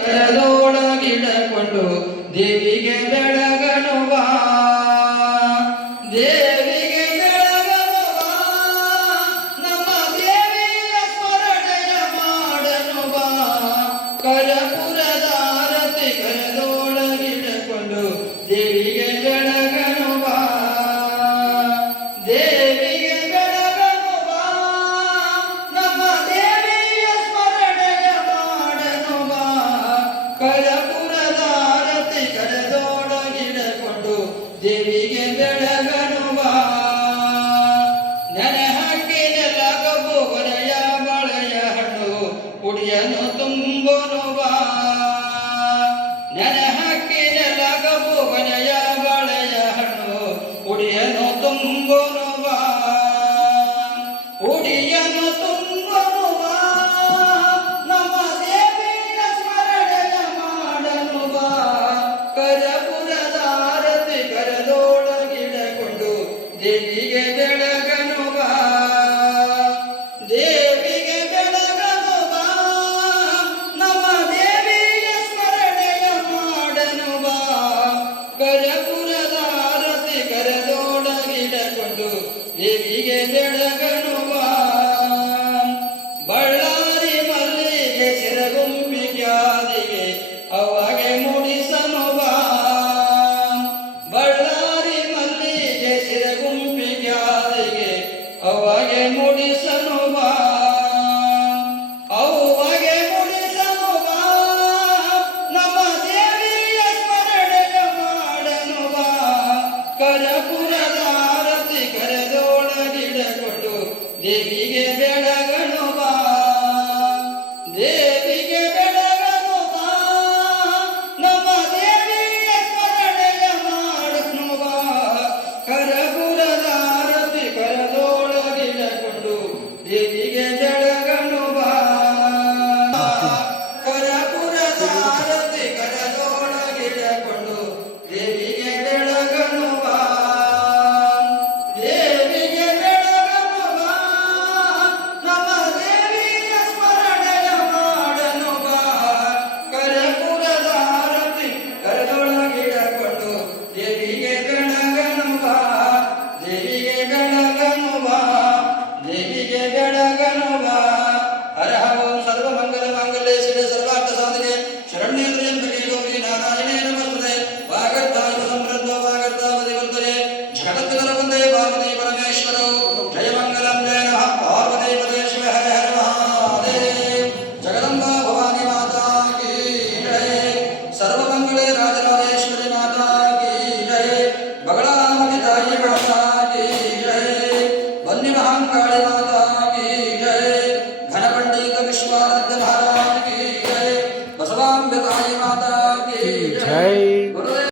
ಕರದೊಳಗಿಡಕೊಂಡು ದೇವಿಗೆ ಬೆಳಗನು ಬಾ, ದೇವಿಗೆ ಬೆಳಗನು ಬಾ, ನಮ್ಮ ದೇವಿಯ ಸ್ಮರಣೆಯ ಮಾಡನು ಬಾ. ಕರಪುರದಾರತಿ ಕರದೊಳಗಿಡಕೊಂಡು ದೇವಿಗೆ ಬೆಳಗನು ಬಾ, ದೇವಿಗೆ ಬೆಳಗನು ಬಾ, ನಮ್ಮ ದೇವಿಯ ಸ್ಮರಣೆಯ ಮಾಡನು ಬಾ. ಕರಪುರದಾರತಿ ಕರದೊಳಗಿಡಕೊಂಡು ದೇವಿಗೆ ಬೆಳಗನು ಬಾ. ನೆನೆ ಹಾಕಿನೆಲ್ಲ ಕಬ್ಬು ಕೊನೆಯ ಬಾಳೆಯ ಹಣ್ಣು ಕುಡಿಯನು ತುಂಬೋನು ಬಾ, ನೆನೆ ಹಾಕಿನೆಲ್ಲ ಕಬ್ಬು ಕೊನೆಯ ಬಾಳೆಯ ಹಣ್ಣು ಕುಡಿಯನು ತುಂಬೋನು ಬಾ, ಕುಡಿಯನು ತುಂಬೋನು ಬಾ, ನಮ್ಮ ದೇವಿಯ ಸ್ಮರಣೆಯ ಮಾಡನು ಬಾ. ಕರಪುರದಾರತಿ ಕರದೊಳಗಿಡಕೊಂಡು ದೇವಿಗೆ ಬೆಳಗನು ಬಾ, ದೇವಿಗೆ ಬೆಳಗನು ಬಾ, ನಮ್ಮ ದೇವಿಯ ಸ್ಮರಣೆಯ ಮಾಡನು ಬಾ. ಕರಪುರದಾರತಿ ಕರದೊಳಗಿಡಕೊಂಡು ದೇವಿಗೆ ಬೆಳಗನು ಬಾ. ಬಳ್ಳಾರಿ ಮಲ್ಲಿಗೆ ಸಿರಗುಂಬಿಗ್ಯಾದಿಗೆ ಅವಾಗೆ ಮುಡಿಸನು ಬಾ, ಬಳ್ಳಾರಿ ಮಲ್ಲಿಗೆ ಸಿರಗುಂಬಿಗ್ಯಾದಿಗೆ ಅವಾಗೆ ಮುಡಿಸನು ಬಾ, ಅವಾಗೆ ಮುಡಿಸನು ಬಾ, ನಮ್ಮ ದೇವಿಯ ಸ್ಮರಣೆಯ ಮಾಡನು ಬಾ. ಕರಪುರದಾರತಿ ಕರದೊಳಗಿಡಕೊಂಡು ದೇವಿಗೆ ಬೆಳಗನು ಬಾ, ದೇವಿಗೆ ಬೆಳಗನು ಬಾ, ನಮ್ಮ ದೇವಿಯ ಸ್ಮರಣೆಯ ಮಾಡನು ಬಾ. ಕರಪುರದಾರತಿ ಕರದೊಳಗಿಡಕೊಂಡು ದೇವಿಗೆ ಬೆಳಗನು ಬಾ, ಕರಪುರದಾರತಿ ಕರದೊಳಗಿಡಕೊಂಡು ದೇವಿಗೆ ಬೆಳಗನು ಬಾ, ದೇವಿಗೆ ಬೆಳಗನು ಬಾ, ನಮ್ಮ ದೇವಿಯ ಸ್ಮರಣೆಯ ಮಾಡನು ಬಾ. ಕರಪುರದಾರತಿ ಕರದೊಳಗಿಡಕೊಂಡು ದೇವಿಗೆ ಬೆಳಗನು ಬಾ, ದೇವಿಗೆ ಬೆಳಗನು ಬಾ, ದೇವಿಗೆ ಬೆಳಗನು ಬಾ. ಹರ ಓಂ ಸರ್ವಮಂಗಲ ಮಾಂಗಲ್ಯೆ ಶಿವೆ ಸರ್ವಾರ್ಥ ಸಾಧನೆ ಶರಣ್ಯೇ ತ್ರ್ಯಂಬಕೆ ಗೌರಿ ನಾರಾಯಣೇ ನಮಸ್ತುತೆ. ವಾಗರ್ಧಾಯ ಸಮೃದ್ಧೋ ವಾಗರ್ಧಾವತಿ ವರ್ತನೆ ಜಗದ್ಗುರು ವಂದೇ ಪಾರ್ವತಿ ಪರಮೇಶ್ವರೋ. ಜಯ ಮಂಗಲಂ ಜಯ ನಮಃ ಪಾರ್ವತಿ ಪದೇ ಶಿವ ಹರ ಹರ ಮಹಾದೇವ. ಜಗದಂಬಾ ಭವಾನಿ ಮಾತಾ ಕೀ ಜಯ. ಸರ್ವಮಂಗಳೆ ರಾಜರಾಜೇಶ್ವರಿ ಮಾತಾ ಕೀ ಜಯ. ಬಗಳಾಮತಿ ತಾಯಿ ಮಾತಾ ಕೀ ಜಯ. ಬನ್ನಿ ಮಹಾಂಕಾಳಿ ಮಾತಾ ಕೀ ಜಯ. ಘನಪಂಡಿತ ವಿಶ್ವಾರಾಧ್ಯ ಮಹಾರಾಜ ಕೀ ಜಯ. ಬಸವಾಂಬೆ ತಾಯಿ ಮಾತಾ ಕೀ ಜಯ.